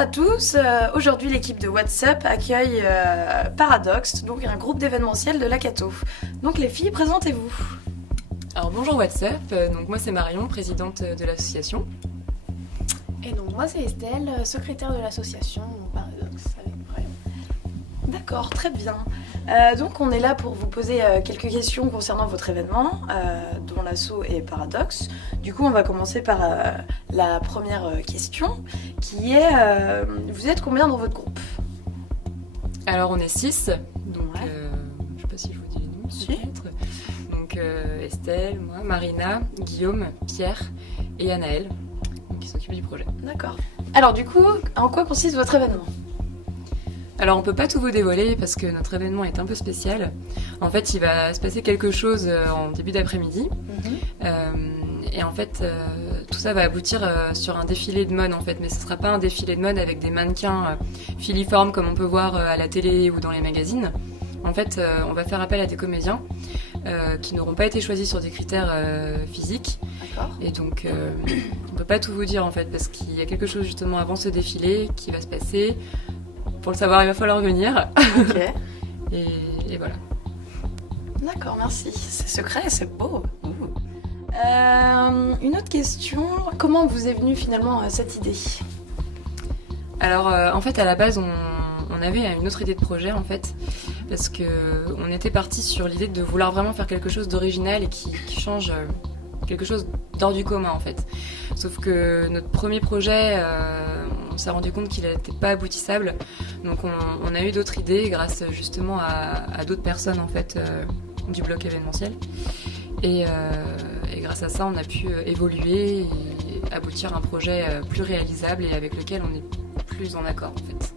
à tous, aujourd'hui l'équipe de WhatsApp accueille Paradox, donc un groupe d'événementiel de Lakato. Donc les filles, présentez-vous. Alors bonjour WhatsApp, donc moi c'est Marion, présidente de l'association. Et donc moi c'est Estelle, secrétaire de l'association Paradox avec Marion. D'accord, très bien. Donc on est là pour vous poser quelques questions concernant votre événement, dont l'asso est Paradox. Du coup on va commencer par la première question, qui est vous êtes combien dans votre groupe? Alors on est 6, donc Ouais. je sais pas si je vous dis les noms Si. peut-être. Donc Estelle, moi, Marina, Guillaume, Pierre et Anaëlle, qui s'occupent du projet. D'accord. Alors du coup, en quoi consiste votre événement? Alors on peut pas tout vous dévoiler parce que notre événement est un peu spécial. En fait il va se passer quelque chose en début d'après-midi. Et en fait tout ça va aboutir sur un défilé de mode en fait, mais ce sera pas un défilé de mode avec des mannequins filiformes comme on peut voir à la télé ou dans les magazines. En fait on va faire appel à des comédiens qui n'auront pas été choisis sur des critères physiques. D'accord. Et donc on peut pas tout vous dire en fait parce qu'il y a quelque chose justement avant ce défilé qui va se passer. Pour le savoir il va falloir venir. Ok. Et voilà. D'accord, merci. C'est secret, c'est beau. Une autre question, comment vous est venue finalement cette idée? Alors en fait à la base on avait une autre idée de projet en fait parce que on était parti sur l'idée de vouloir vraiment faire quelque chose d'original et qui change quelque chose d'hors du commun en fait. Sauf que notre premier projet on s'est rendu compte qu'il n'était pas aboutissable, donc on a eu d'autres idées grâce justement à d'autres personnes en fait du bloc événementiel et grâce à ça on a pu évoluer et aboutir à un projet plus réalisable et avec lequel on est plus en accord en fait.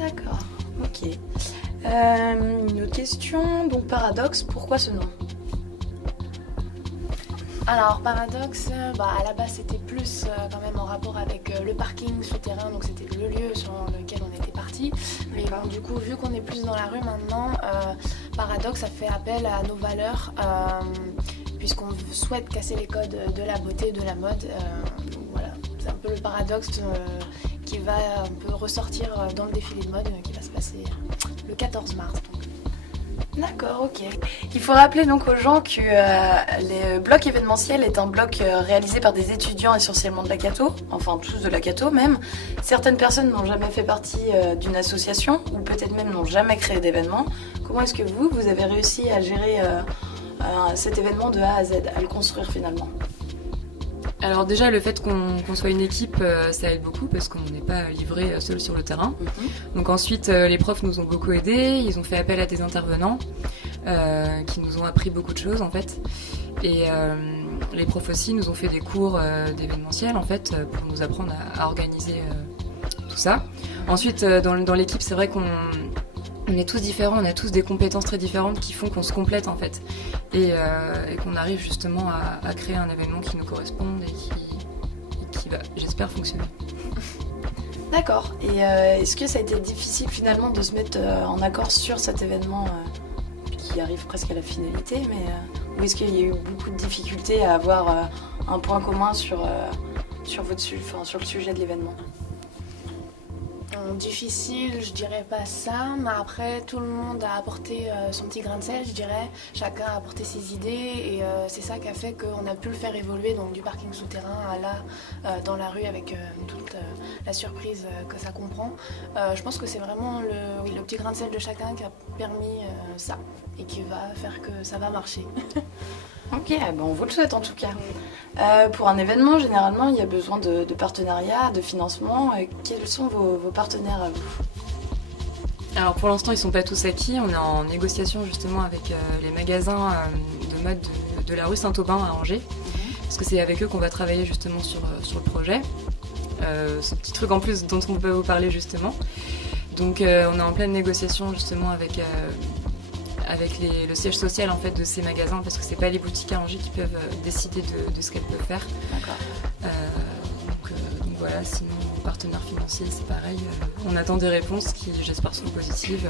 D'accord, ok. Une autre question, donc Paradox, pourquoi ce nom? Alors Paradox, à la base c'était plus quand même en rapport avec le parking souterrain, donc c'était le lieu sur lequel on était parti. Mais bon, du coup vu qu'on est plus dans la rue maintenant, Paradox ça fait appel à nos valeurs puisqu'on souhaite casser les codes de la beauté, de la mode. Donc voilà, c'est un peu le paradoxe qui va un peu ressortir dans le défilé de mode qui va se passer le 14 mars. Donc. D'accord, ok. Il faut rappeler donc aux gens que le bloc événementiel est un bloc réalisé par des étudiants essentiellement de Lakato, enfin tous de Lakato même. Certaines personnes n'ont jamais fait partie d'une association ou peut-être même n'ont jamais créé d'événement. Comment est-ce que vous avez réussi à gérer cet événement de A à Z, à le construire finalement? Alors déjà le fait qu'on soit une équipe ça aide beaucoup parce qu'on n'est pas livré seul sur le terrain. Donc ensuite les profs nous ont beaucoup aidés, ils ont fait appel à des intervenants qui nous ont appris beaucoup de choses en fait. Et les profs aussi nous ont fait des cours d'événementiel en fait pour nous apprendre à organiser tout ça. Ensuite dans l'équipe c'est vrai qu'on est tous différents, on a tous des compétences très différentes qui font qu'on se complète en fait et qu'on arrive justement à créer un événement qui nous corresponde et qui va, j'espère, fonctionner. D'accord. Et est-ce que ça a été difficile finalement de se mettre en accord sur cet événement qui arrive presque à la finalité, ou est-ce qu'il y a eu beaucoup de difficultés à avoir un point commun sur le sujet de l'événement? Difficile, je dirais pas ça, mais après tout le monde a apporté son petit grain de sel, je dirais. Chacun a apporté ses idées et c'est ça qui a fait qu'on a pu le faire évoluer donc du parking souterrain à là dans la rue avec toute la surprise que ça comprend. Je pense que c'est vraiment le petit grain de sel de chacun qui a permis ça et qui va faire que ça va marcher. Ok, on vous le souhaite en tout cas. Pour un événement, généralement, il y a besoin de partenariats, de financement. Quels sont vos partenaires à vous? Alors pour l'instant ils sont pas tous acquis, on est en négociation justement avec les magasins de mode de la rue Saint-Aubin à Angers, parce que c'est avec eux qu'on va travailler justement sur le projet. Ce petit truc en plus dont on peut vous parler justement. Donc on est en pleine négociation justement avec le siège social en fait de ces magasins parce que c'est pas les boutiques à Angers qui peuvent décider de ce qu'elles peuvent faire. D'accord. Donc voilà, sinon partenaires financiers c'est pareil. On attend des réponses qui j'espère sont positives.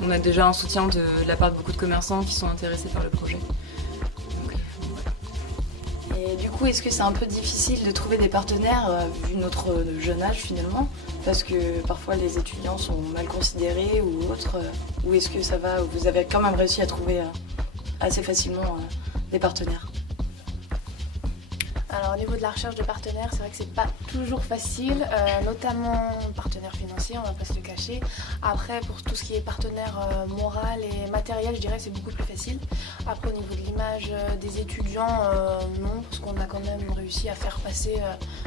On a déjà un soutien de la part de beaucoup de commerçants qui sont intéressés par le projet. Donc, voilà. Et du coup, est-ce que c'est un peu difficile de trouver des partenaires vu notre jeune âge finalement? Parce que parfois les étudiants sont mal considérés ou autres. Ou est-ce que ça va? Vous avez quand même réussi à trouver assez facilement des partenaires? Alors au niveau de la recherche de partenaires, c'est vrai que c'est pas toujours facile, notamment partenaires financiers, on va pas se le cacher. Après, pour tout ce qui est partenaire moral et matériel, je dirais que c'est beaucoup plus facile. Après, au niveau de l'image des étudiants, non, parce qu'on a quand même réussi à faire passer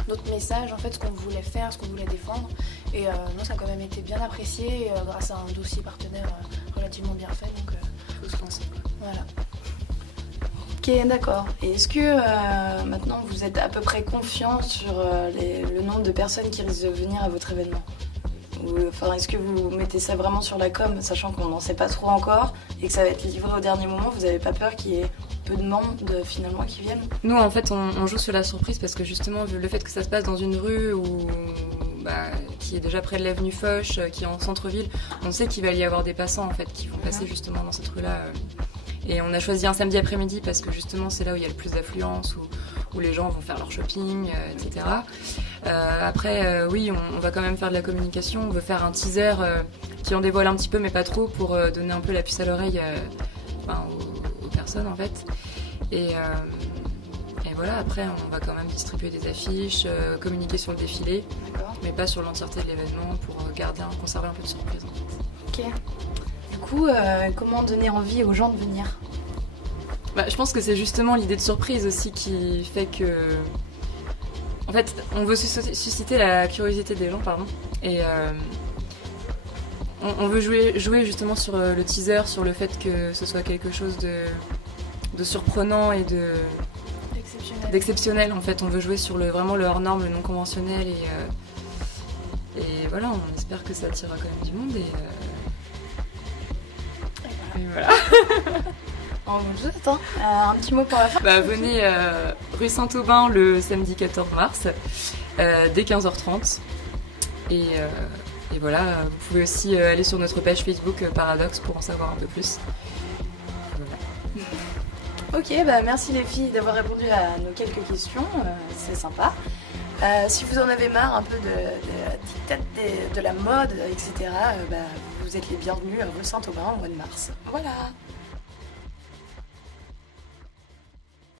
notre message, en fait, ce qu'on voulait faire, ce qu'on voulait défendre. Et non, ça a quand même été bien apprécié grâce à un dossier partenaire relativement bien fait, donc faut se lancer, quoi. Voilà. Ok, d'accord. Et est-ce que maintenant vous êtes à peu près confiant sur le nombre de personnes qui risquent de venir à votre événement? Enfin, est-ce que vous mettez ça vraiment sur la com, sachant qu'on n'en sait pas trop encore et que ça va être livré au dernier moment? Vous n'avez pas peur qu'il y ait peu de monde finalement qui viennent? Nous, en fait, on joue sur la surprise parce que justement, vu le fait que ça se passe dans une rue qui est déjà près de l'avenue Foch, qui est en centre-ville, on sait qu'il va y avoir des passants en fait qui vont passer justement dans cette rue-là. Et on a choisi un samedi après-midi parce que justement c'est là où il y a le plus d'affluence, où les gens vont faire leur shopping, etc. Après, oui, on va quand même faire de la communication. On veut faire un teaser qui en dévoile un petit peu, mais pas trop, pour donner un peu la puce à l'oreille aux personnes en fait. Et voilà, après on va quand même distribuer des affiches, communiquer sur le défilé, mais pas sur l'entièreté de l'événement pour conserver un peu de surprise en fait. Ok. Du coup, comment donner envie aux gens de venir? Je pense que c'est justement l'idée de surprise aussi qui fait que... En fait, on veut susciter la curiosité des gens, pardon. Et on veut jouer justement sur le teaser, sur le fait que ce soit quelque chose de surprenant et d'exceptionnel. En fait, on veut jouer sur vraiment le hors norme, le non conventionnel. Et voilà, on espère que ça attirera quand même du monde. Et voilà. On vous attend. Un petit mot pour la fin. Venez rue Saint-Aubin le samedi 14 mars dès 15h30. Et voilà, vous pouvez aussi aller sur notre page Facebook Paradoxe pour en savoir un peu plus. Voilà. Ok, merci les filles d'avoir répondu à nos quelques questions, c'est sympa. Si vous en avez marre un peu de la mode, etc., vous êtes les bienvenus à rue Saint-Aubin au mois de mars. Voilà.